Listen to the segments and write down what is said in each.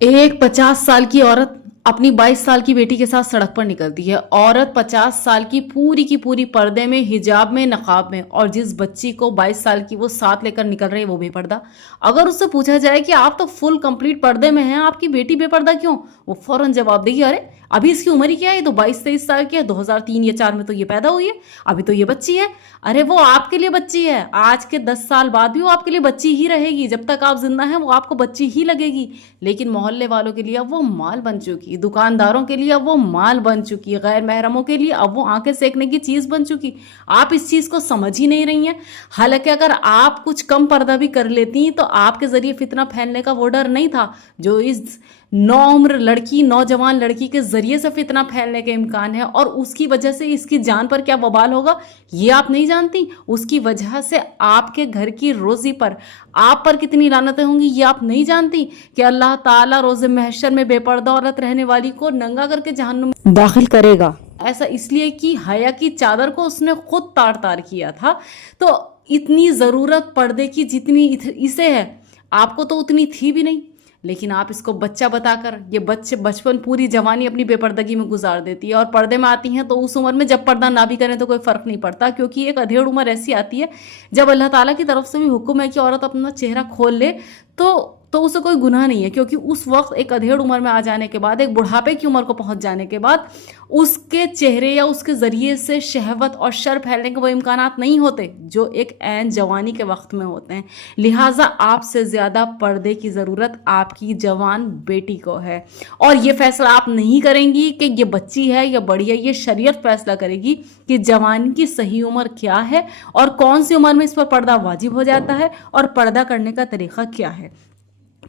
एक 50 साल की औरत अपनी 22 साल की बेटी के साथ सड़क पर निकलती है। औरत 50 साल की पूरी पर्दे में, हिजाब में, नकाब में, और जिस बच्ची को 22 साल की वो साथ लेकर निकल रही है वो बेपर्दा। अगर उससे पूछा जाए कि आप तो फुल कंप्लीट पर्दे में हैं, आपकी बेटी बेपर्दा क्यों, वो फौरन जवाब देगी, अरे अभी इसकी उम्र ही क्या है, तो 22-23 साल की है, 2003 या 4 में तो ये पैदा हुई है, अभी तो ये बच्ची है। अरे वो आपके लिए बच्ची है, आज के 10 साल बाद भी वो आपके लिए बच्ची ही रहेगी, जब तक आप जिंदा हैं वो आपको बच्ची ही लगेगी। लेकिन मोहल्ले वालों के लिए अब वो माल बन चुकी, दुकानदारों के लिए अब वो माल बन चुकी, गैर महरमों के लिए अब वो आंखें सेकने की चीज बन चुकी। आप इस चीज को समझ ही नहीं रही हैं। हालांकि अगर आप कुछ कम पर्दा भी कर लेती तो आपके जरिए फितना फैलने का वो डर नहीं था जो इस नौउम्र लड़की, नौजवान लड़की के जरिए से फितना फैलने के इम्कान है, और उसकी वजह से इसकी जान पर क्या बवाल होगा ये आप नहीं जानती। उसकी वजह से आपके घर की रोजी पर, आप पर कितनी लानतें होंगी ये आप नहीं जानती। कि अल्लाह ताला रोज़े महशर में बेपर्दा औरत रहने वाली को नंगा करके जहन्नुम में दाखिल करेगा। ऐसा इसलिए कि हया की चादर को उसने खुद तार तार किया था। तो इतनी ज़रूरत पर्दे की जितनी इसे है, आपको तो उतनी थी भी नहीं। लेकिन आप इसको बच्चा बताकर, ये बच्चे बचपन पूरी जवानी अपनी बेपर्दगी में गुजार देती है, और पर्दे में आती हैं तो उस उम्र में जब पर्दा ना भी करें तो कोई फ़र्क नहीं पड़ता, क्योंकि एक अधेड़ उम्र ऐसी आती है जब अल्लाह ताला की तरफ से भी हुक्म है कि औरत अपना चेहरा खोल ले, तो उसे कोई गुनाह नहीं है। क्योंकि उस वक्त एक अधेड़ उम्र में आ जाने के बाद, एक बुढ़ापे की उम्र को पहुंच जाने के बाद, उसके चेहरे या उसके ज़रिए से शहवत और शर फैलने के वो इम्कानात नहीं होते जो एक ऐन जवानी के वक्त में होते हैं। लिहाजा आपसे ज़्यादा पर्दे की ज़रूरत आपकी जवान बेटी को है, और ये फैसला आप नहीं करेंगी कि ये बच्ची है या बड़ी है, ये शरीयत फैसला करेगी कि जवानी की सही उम्र क्या है और कौन सी उम्र में इस पर पर्दा वाजिब हो जाता है और पर्दा करने का तरीका क्या है।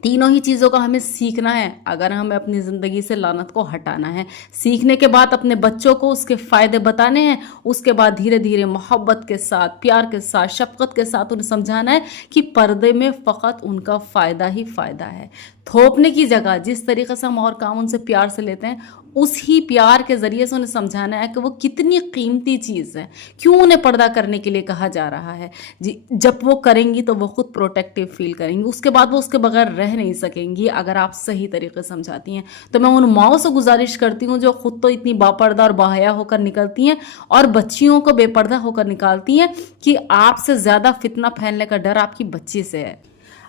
तीनों ही चीज़ों का हमें सीखना है अगर हमें अपनी ज़िंदगी से लानत को हटाना है। सीखने के बाद अपने बच्चों को उसके फ़ायदे बताने हैं, उसके बाद धीरे धीरे मोहब्बत के साथ, प्यार के साथ, शफ़क़त के साथ उन्हें समझाना है कि पर्दे में फ़कत उनका फ़ायदा ही फ़ायदा है। थोपने की जगह जिस तरीके से हम और काम उनसे प्यार से लेते हैं, उस ही प्यार के ज़रिए से उन्हें समझाना है कि वो कितनी कीमती चीज़ है, क्यों उन्हें पर्दा करने के लिए कहा जा रहा है। जब वो करेंगी तो वो खुद प्रोटेक्टिव फील करेंगी, उसके बाद वो उसके बगैर रह नहीं सकेंगी अगर आप सही तरीके से समझाती हैं। तो मैं उन माओं से गुजारिश करती हूँ जो खुद तो इतनी बापर्दा और बाहया होकर निकलती हैं और बच्चियों को बेपर्दा होकर निकालती हैं, कि आपसे ज़्यादा फितना फैलने का डर आपकी बच्ची से है।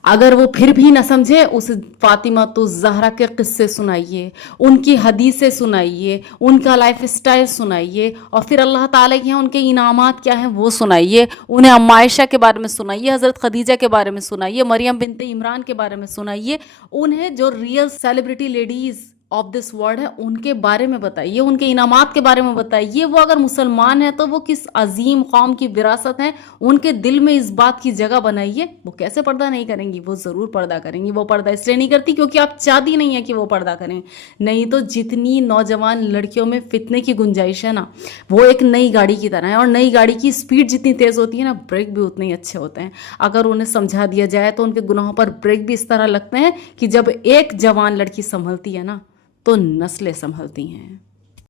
अगर वो फिर भी न समझे, उसे फातिमा तो ज़हरा के किस्से सुनाइए, उनकी हदीसें सुनाइए, उनका लाइफ स्टाइल सुनाइए, और फिर अल्लाह ताला के यहाँ उनके इनामात क्या हैं वो सुनाइए। उन्हें अम्मा आयशा के बारे में सुनाइए, हज़रत खदीजा के बारे में सुनाइए, मरियम बिनते इमरान के बारे में सुनाइए। उन्हें जो real celebrity ladies of this world है उनके बारे में बताइए, उनके इनामात के बारे में बताइए। वो अगर मुसलमान है तो वो किस अजीम कौम की विरासत है, उनके दिल में इस बात की जगह बनाइए। वो कैसे पर्दा नहीं करेंगी, वो ज़रूर पर्दा करेंगी। वो पर्दा इसलिए नहीं करती क्योंकि आप चाहती नहीं है कि वो पर्दा करें, नहीं तो जितनी नौजवान लड़कियों में फितने की गुंजाइश है ना, वो एक नई गाड़ी की तरह है, और नई गाड़ी की स्पीड जितनी तेज़ होती है ना, ब्रेक भी उतने ही अच्छे होते हैं। अगर उन्हें समझा दिया जाए तो उनके गुनाहों पर ब्रेक भी इस तरह लगते हैं कि जब एक जवान लड़की संभलती है ना तो नस्लें संभलती हैं।